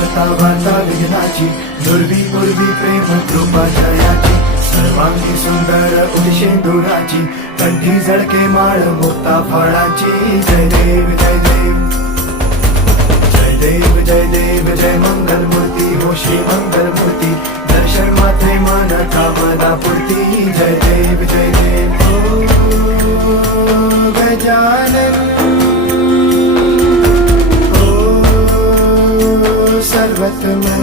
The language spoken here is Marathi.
वार्ता वार्ता विघ्नाची, दुर्वी पूर्वी प्रेम कृपा जयाची, सर्वांगी सुंदर उदिशेंदुराची, कंठी झळके माळ मुक्ता फळाची. जय देव जय देव जय देव जय देव जय मंगल मूर्ती हो श्री मंगल मूर्ती, दर्शन मात्रे मन कामना पूर्ती. जय देव जय देव ओ गजानन ओ सर्वतमन